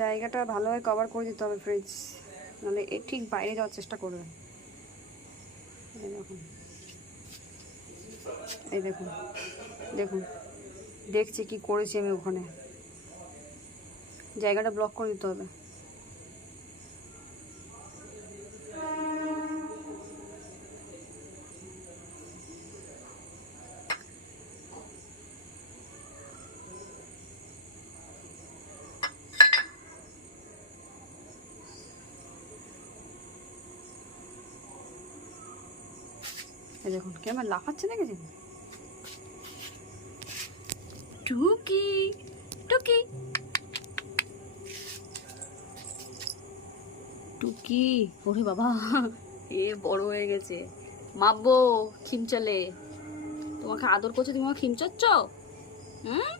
জায়গাটা ভালোভাবে কভার করে দিতে হবে ফ্রিজ, নাহলে এ ঠিক বাইরে যাওয়ার চেষ্টা করবে। এই দেখুন, এই দেখুন, দেখুন, দেখছি কি করেছি আমি ওখানে। জায়গাটা ব্লক করে দিতে হবে। এই দেখুন কেমন লাফাচ্ছে, দেখেছেন? টুকি, টুকি, টুকি, ওরে বাবা, এ বড় হয়ে গেছে। মাপবো খিমচালে। তোমাকে আদর করছে, তুমি আমাকে খিমচাচ্ছ? হুম।